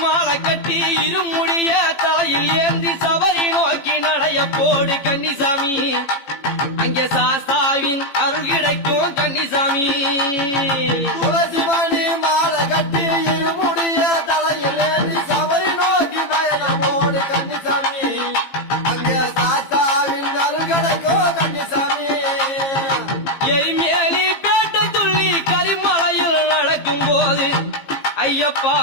மாலை கட்டி இருமுடிய தலையில் ஏந்தி சபரி நோக்கி நடைய போடு கன்னிசாமி அங்கே சாஸ்தாவின் அருள் கிடைக்கும் கன்னிசாமி துளசிமணி மாலை கட்டி இருமுடிய தலையில் ஏந்தி சபரி நோக்கி நடைய போடு கன்னிசாமி அங்கே சாஸ்தாவின் அருள் கிடைக்கும் கன்னிசாமி எரிமேலி பேட்ட துள்ளி கரிமலையில் நடக்கும் போது ஐயப்பா